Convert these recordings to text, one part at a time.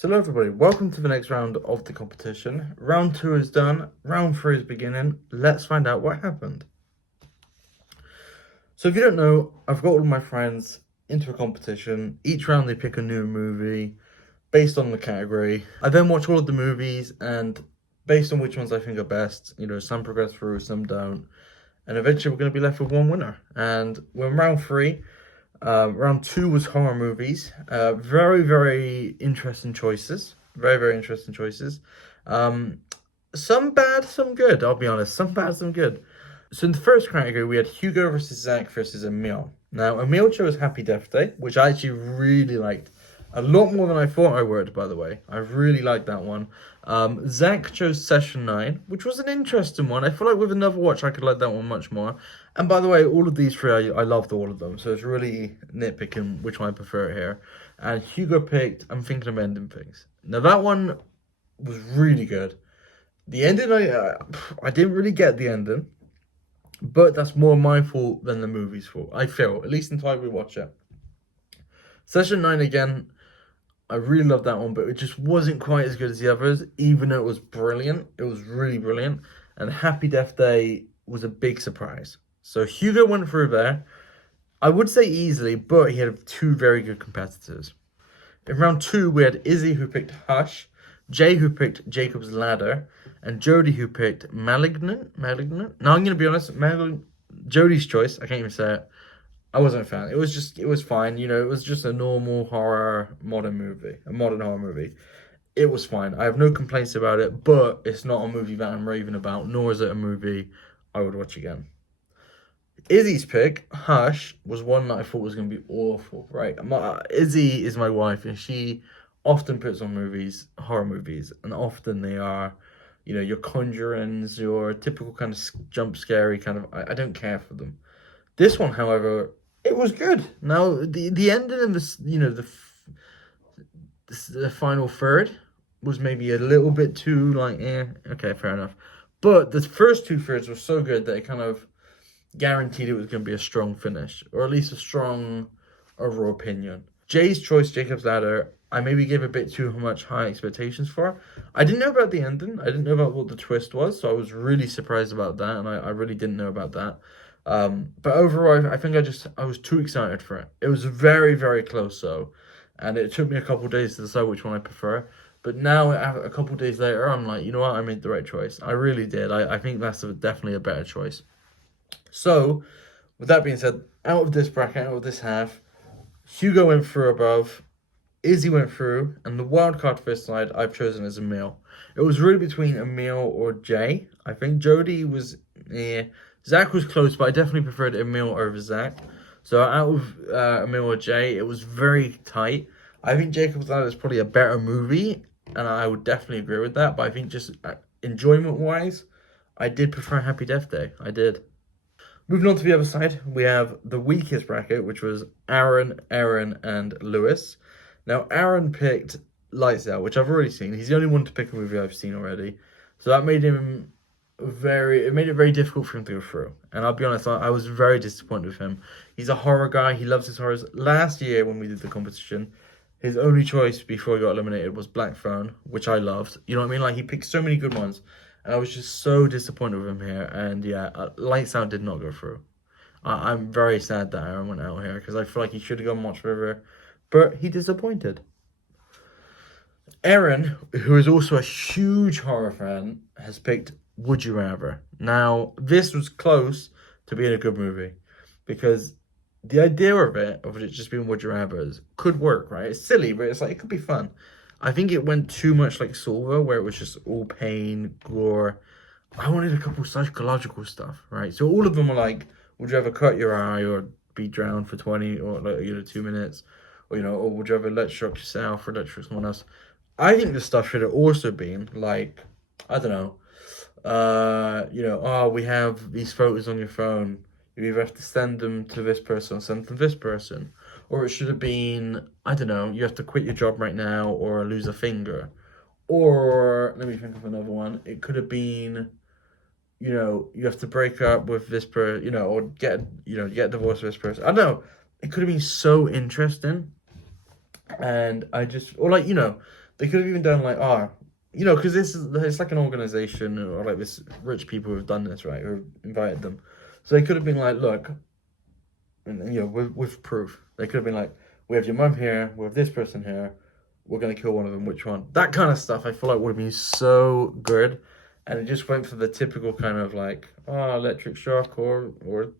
So hello everybody, welcome to the next round of the competition. Round 2 is done, round 3 is beginning. Let's find out what happened. So if you don't know, I've got all of my friends into a competition. Each round they pick a new movie based on the category. I then watch all of the movies and based on which ones I think are best, some progress through, some don't. And eventually we're going to be left with one winner. And we're in round 3. Round 2 was horror movies. Very, very interesting choices. Very, very interesting choices. Some bad, some good, I'll be honest. Some bad, some good. So in the first category, we had Hugo versus Zach versus Emil. Now, Emil chose Happy Death Day, which I actually really liked. A lot more than I thought I would, by the way. I really liked that one. Zach chose Session 9, which was an interesting one. I feel like with another watch, I could like that one much more. And by the way, all of these three, I loved all of them. So it's really nitpicking which one I prefer here. And Hugo picked I'm Thinking of Ending Things. Now, that one was really good. The ending, I didn't really get the ending. But that's more my fault than the movie's fault, I feel. At least until I rewatch it. Session 9 again. I really loved that one, but it just wasn't quite as good as the others, even though it was brilliant. It was really brilliant. And Happy Death Day was a big surprise. So Hugo went through there. I would say easily, but he had two very good competitors. In round 2, we had Izzy, who picked Hush, Jay, who picked Jacob's Ladder, and Jody, who picked Malignant. Now, I'm going to be honest, Jody's choice, I can't even say it. I wasn't a fan. It was fine. It was just a normal modern horror movie. It was fine. I have no complaints about it, but it's not a movie that I'm raving about, nor is it a movie I would watch again. Izzy's pick, Hush, was one that I thought was going to be awful, right? Izzy is my wife, and she often puts on horror movies, and often they are, your Conjurings, your typical kind of jump scary kind of, I don't care for them. This one, however, it was good. Now the ending and the final third was maybe a little bit too okay, fair enough. But the first 2 thirds were so good that it kind of guaranteed it was going to be a strong finish, or at least a strong overall opinion. Jay's choice, Jacob's Ladder, I maybe gave a bit too much high expectations for. I didn't know about the ending. I didn't know about what the twist was, so I was really surprised about that, and I really didn't know about that. But overall, I think I was too excited for it. It was very, very close though, and it took me a couple of days to decide which one I prefer. But now, a couple of days later, I'm like, you know what? I made the right choice. I really did. I think that's definitely a better choice. So, with that being said, out of this bracket, out of this half, Hugo went through above, Izzy went through, and the wildcard for this side I've chosen as Emil. It was really between Emil or Jay. I think Jody was Zach was close, but I definitely preferred Emil over Zach. So out of Emil or Jay, it was very tight. I think Jacob's Ladder is probably a better movie, and I would definitely agree with that. But I think just enjoyment-wise, I did prefer Happy Death Day. I did. Moving on to the other side, we have the weakest bracket, which was Aaron, and Lewis. Now, Aaron picked Lights Out, which I've already seen. He's the only one to pick a movie I've seen already. So that made him it made it very difficult for him to go through. And I'll be honest, I was very disappointed with him. He's a horror guy. He loves his horrors. Last year when we did the competition, his only choice before he got eliminated was Black Phone, which I loved. You know what I mean? Like, he picked so many good ones. And I was just so disappointed with him here. And yeah, Lights Out did not go through. I'm very sad that Aaron went out here because I feel like he should have gone much further. But he disappointed. Aaron, who is also a huge horror fan, has picked Would You Rather. Now, this was close to being a good movie because the idea of it just being Would You Rather could work, right? It's silly, but it's like, it could be fun. I think it went too much like Solver, where it was just all pain, gore. I wanted a couple psychological stuff, right? So all of them were like, would you ever cut your eye or be drowned for 20 or 2 minutes? Or would you ever electroshock yourself or electroshock someone else? I think the stuff should have also been like, I don't know, we have these photos on your phone. You either have to send them to this person or send them to this person. Or it should have been, I don't know, you have to quit your job right now or lose a finger. Or, let me think of another one. It could have been, you have to break up with this person, or get divorced with this person. I don't know. It could have been so interesting. And I just, or They could have even done like, you know, because it's like an organization or like this rich people who've done this, right? Who've invited them. So they could have been like, look, and you know, with proof. They could have been like, we have your mum here, we have this person here, we're gonna kill one of them. Which one? That kind of stuff. I feel like would have been so good, and it just went for the typical kind of like, electric shock or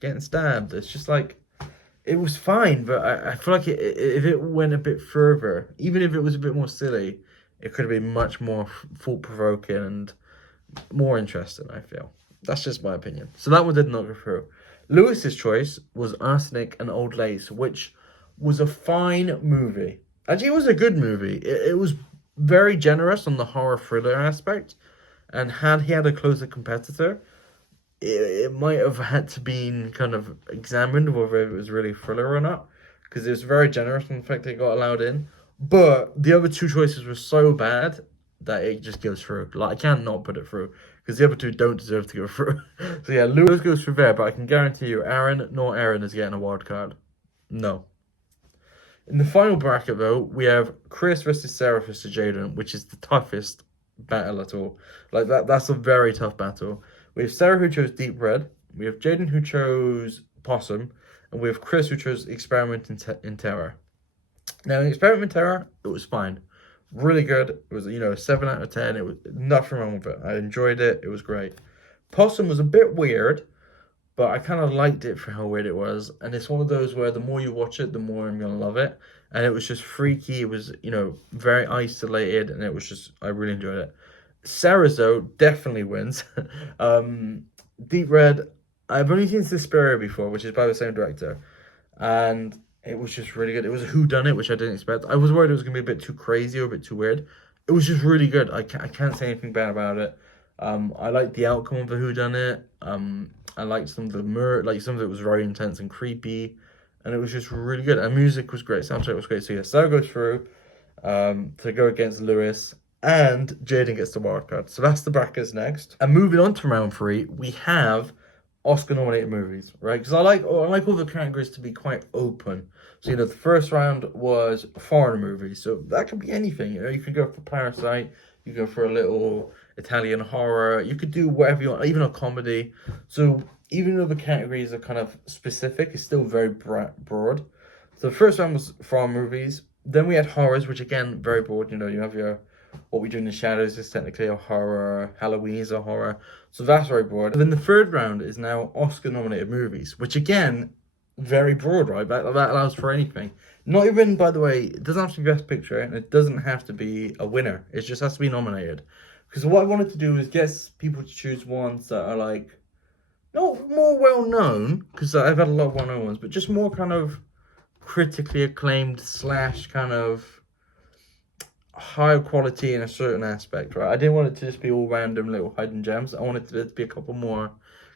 getting stabbed. It's just like it was fine, but I feel like if it went a bit further, even if it was a bit more silly, it could have been much more thought provoking and more interesting. I feel that's just my opinion. So that one did not go through. Lewis's choice was Arsenic and Old Lace, which was a fine movie. Actually, it was a good movie. It was very generous on the horror thriller aspect, and had he had a closer competitor, it might have had to been kind of examined whether it was really thriller or not, because it was very generous in the fact that it got allowed in. But the other two choices were so bad that it just goes through. Like, I can't not put it through because the other two don't deserve to go through. So yeah, Lewis goes through there, but I can guarantee you, Aaron, nor Aaron is getting a wild card. No. In the final bracket, though, we have Chris versus Sarah versus Jaden, which is the toughest battle at all. Like that's a very tough battle. We have Sarah who chose Deep Red. We have Jaden who chose Possum, and we have Chris who chose Experiment in Terror. Now, in Experiment in Terror, it was fine, really good. It was a 7 out of 10. It was nothing wrong with it. I enjoyed it. It was great. Possum was a bit weird, but I kind of liked it for how weird it was. And it's one of those where the more you watch it, the more I'm gonna love it. And it was just freaky. It was very isolated, and it was just I really enjoyed it. Sarah's though definitely wins. Deep Red, I've only seen Suspiria before, which is by the same director, and it was just really good. It was a whodunit, which I didn't expect. I was worried it was gonna be a bit too crazy or a bit too weird. It was just really good. I can't say anything bad about it. I liked the outcome of the whodunit. I liked some of the like some of it was very intense and creepy, and it was just really good. And music was great, soundtrack was great. So yeah, Sarah goes through to go against Lewis, and Jaden gets the wild card. So that's the brackets next. And moving on to round 3, we have Oscar-nominated movies, right? Because I like all the categories to be quite open. So the first round was foreign movies, so that could be anything. You could go for Parasite, you go for a little Italian horror, you could do whatever you want, even a comedy. So even though the categories are kind of specific, it's still very broad. So the first round was foreign movies. Then we had horrors, which again very broad. You have your What We Do in the Shadows is technically a horror, Halloween is a horror, so that's very broad. And then the third round is now Oscar-nominated movies, which again, very broad, right? That allows for anything. Not even, by the way, it doesn't have to be Best Picture, and it doesn't have to be a winner. It just has to be nominated. Because what I wanted to do is get people to choose ones that are like, not more well-known, because I've had a lot of well-known ones, but just more kind of critically acclaimed / kind of higher quality in a certain aspect, right? I didn't want it to just be all random little hidden gems. I wanted it to be a couple more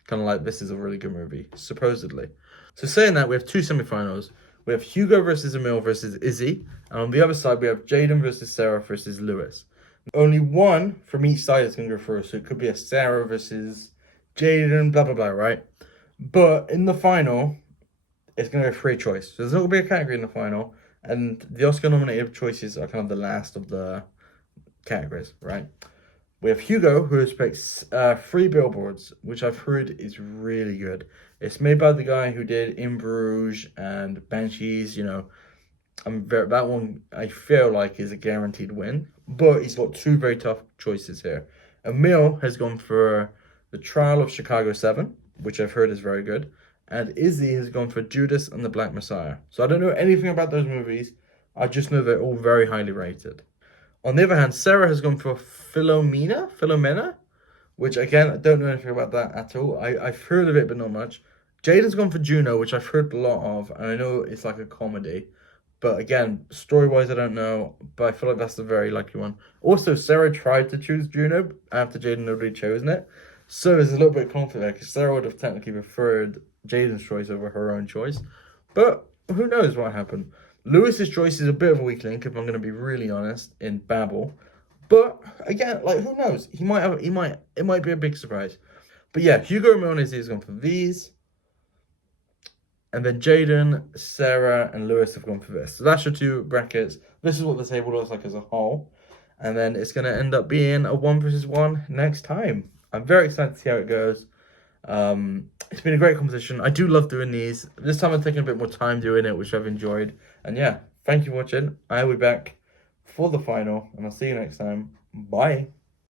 kind of like, this is a really good movie, supposedly. So saying that, we have 2 semifinals. We have Hugo versus Emil versus Izzy. And on the other side, we have Jaden versus Sarah versus Lewis. Only one from each side is going to go through. So it could be a Sarah versus Jaden, blah, blah, blah, right? But in the final, it's going to be a free choice. So there's not going to be a category in the final. And the Oscar-nominated choices are kind of the last of the categories, right? We have Hugo, who expects 3 Billboards, which I've heard is really good. It's made by the guy who did In Bruges and Banshees. That one I feel like is a guaranteed win. But he's got 2 very tough choices here. Emil has gone for The Trial of Chicago 7, which I've heard is very good. And Izzy has gone for Judas and the Black Messiah. So I don't know anything about those movies. I just know they're all very highly rated. On the other hand, Sarah has gone for Philomena, which again, I don't know anything about that at all. I've heard of it, but not much. Jaden's gone for Juno, which I've heard a lot of, and I know it's like a comedy. But again, story-wise, I don't know, but I feel like that's a very likely one. Also, Sarah tried to choose Juno after Jaden had already chosen it. So there's a little bit of conflict there, because Sarah would have technically preferred Jaden's choice over her own choice. But who knows what happened. Lewis's choice is a bit of a weak link, if I'm going to be really honest, in Babel. But again, like, who knows? It might be a big surprise. But yeah, Hugo Ramones has gone for these. And then Jaden, Sarah, and Lewis have gone for this. So that's your 2 brackets. This is what the table looks like as a whole. and then it's going to end up being a 1 versus 1 next time. I'm very excited to see how it goes. It's been a great competition. I do love doing these. This time I'm taking a bit more time doing it, which I've enjoyed. And yeah, thank you for watching. I'll be back for the final, and I'll see you next time. Bye.